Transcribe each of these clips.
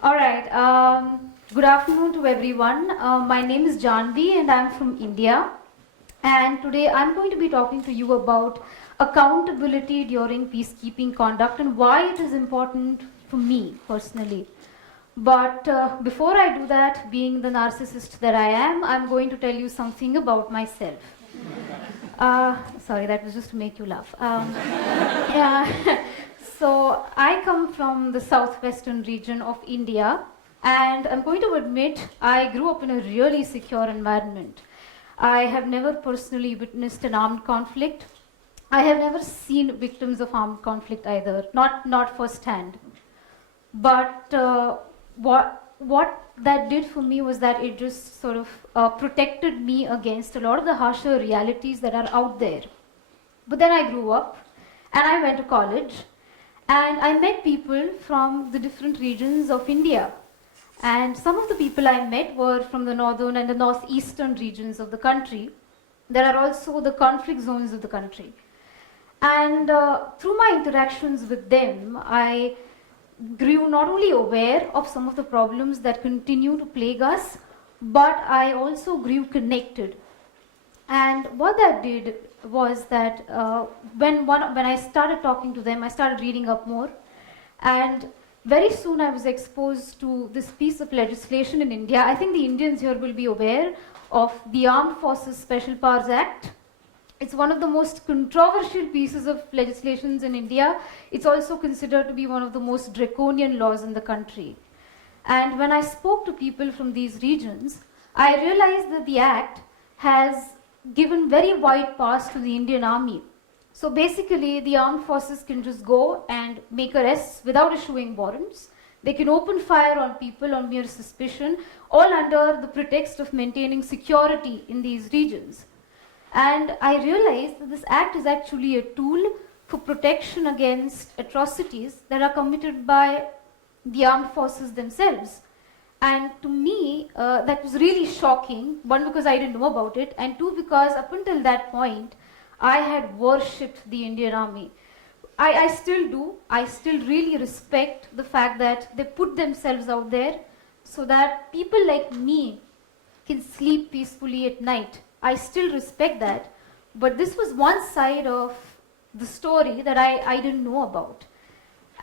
All right. Good afternoon to everyone. My name is Janhavi and I'm from India. And today I'm going to be talking to you about accountability during peacekeeping conduct and why it is important for me personally. But before I do that, being the narcissist that I am, I'm going to tell you something about myself. Sorry, that was just to make you laugh. Yeah. So I come from the southwestern region of India, and I'm going to admit I grew up in a really secure environment. I have never personally witnessed an armed conflict. I have never seen victims of armed conflict either, not firsthand. But what that did for me was that it just sort of protected me against a lot of the harsher realities that are out there. But then I grew up, and I went to college, and I met people from the different regions of India. And some of the people I met were from the northern and the northeastern regions of the country. There are also the conflict zones of the country. And through my interactions with them, I grew not only aware of some of the problems that continue to plague us, but I also grew connected. And what that did was that when I started talking to them, I started reading up more. And very soon I was exposed to this piece of legislation in India. I think the Indians here will be aware of the Armed Forces Special Powers Act. It's one of the most controversial pieces of legislation in India. It's also considered to be one of the most draconian laws in the country. And when I spoke to people from these regions, I realized that the act has given very wide powers to the Indian Army. So basically, the armed forces can just go and make arrests without issuing warrants. They can open fire on people on mere suspicion, all under the pretext of maintaining security in these regions. And I realized that this act is actually a tool for protection against atrocities that are committed by the armed forces themselves. And to me, that was really shocking, one, because I didn't know about it, and two, because up until that point, I had worshipped the Indian Army. I still do. I still really respect the fact that they put themselves out there so that people like me can sleep peacefully at night. I still respect that. But this was one side of the story that I didn't know about.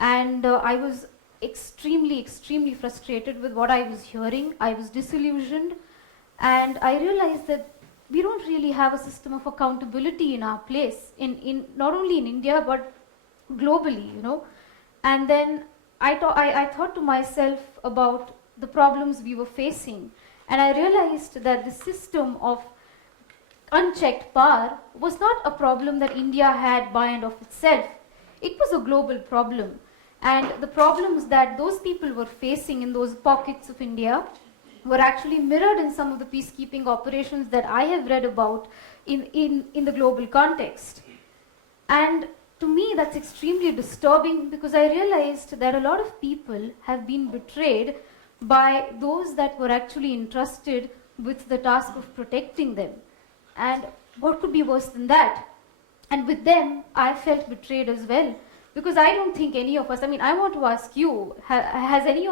And I was extremely frustrated with what I was hearing. I was disillusioned, and I realized that we don't really have a system of accountability in our place, in not only in India but globally, you know. And then I thought to myself about the problems we were facing, and I realized that the system of unchecked power was not a problem that India had by and of itself. It was a global problem. And the problems that those people were facing in those pockets of India were actually mirrored in some of the peacekeeping operations that I have read about in the global context. And to me, that's extremely disturbing, because I realized that a lot of people have been betrayed by those that were actually entrusted with the task of protecting them. And what could be worse than that? And with them, I felt betrayed as well. Because I don't think any of us, I mean, I want to ask you, has any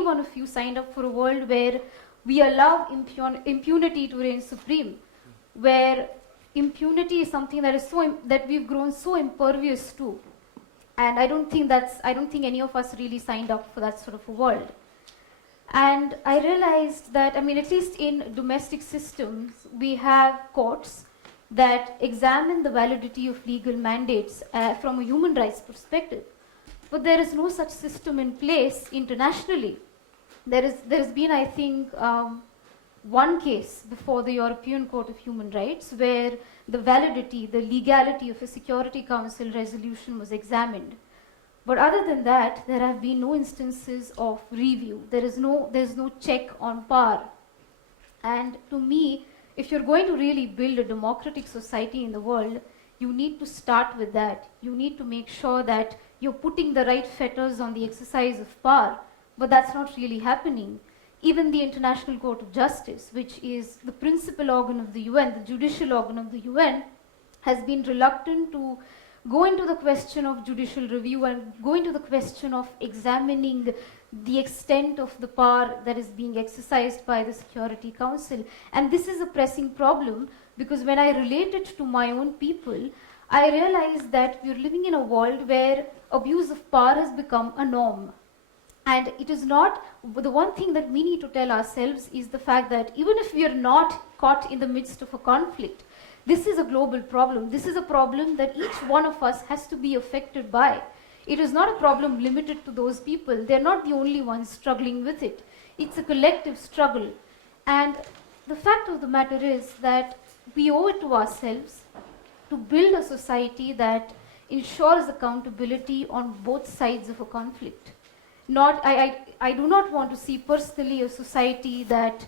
one of you signed up for a world where we allow impunity to reign supreme? Where impunity is something that is that we've grown so impervious to. And I don't think any of us really signed up for that sort of a world. And I realized that, I mean, at least in domestic systems, we have courts that examine the validity of legal mandates from a human rights perspective. But there is no such system in place internationally. There has been, I think, one case before the European Court of Human Rights where the validity, the legality of a Security Council resolution was examined. But other than that, there have been no instances of review. There is no check on power. And to me, if you're going to really build a democratic society in the world, you need to start with that. You need to make sure that you're putting the right fetters on the exercise of power. But that's not really happening. Even the International Court of Justice, which is the principal organ of the UN, the judicial organ of the UN, has been reluctant to go into the question of judicial review and go into the question of examining the extent of the power that is being exercised by the Security Council. And this is a pressing problem because when I relate it to my own people, I realize that we're living in a world where abuse of power has become a norm. And it is not, the one thing that we need to tell ourselves is the fact that even if we are not caught in the midst of a conflict, this is a global problem. This is a problem that each one of us has to be affected by. It is not a problem limited to those people. They're not the only ones struggling with it. It's a collective struggle. And the fact of the matter is that we owe it to ourselves to build a society that ensures accountability on both sides of a conflict. I do not want to see personally a society that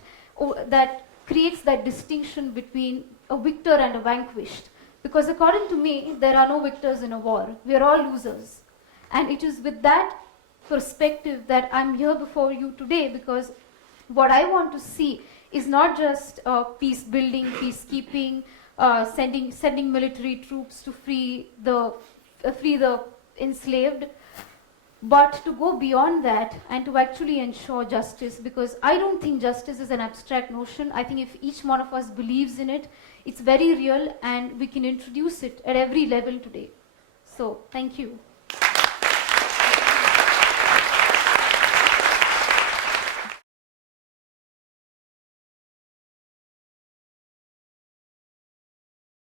creates that distinction between a victor and a vanquished. Because according to me, there are no victors in a war. We are all losers. And it is with that perspective that I'm here before you today, because what I want to see is not just peace building, peacekeeping, sending military troops to free the enslaved, but to go beyond that and to actually ensure justice, because I don't think justice is an abstract notion. I think if each one of us believes in it, it's very real and we can introduce it at every level today. So, thank you.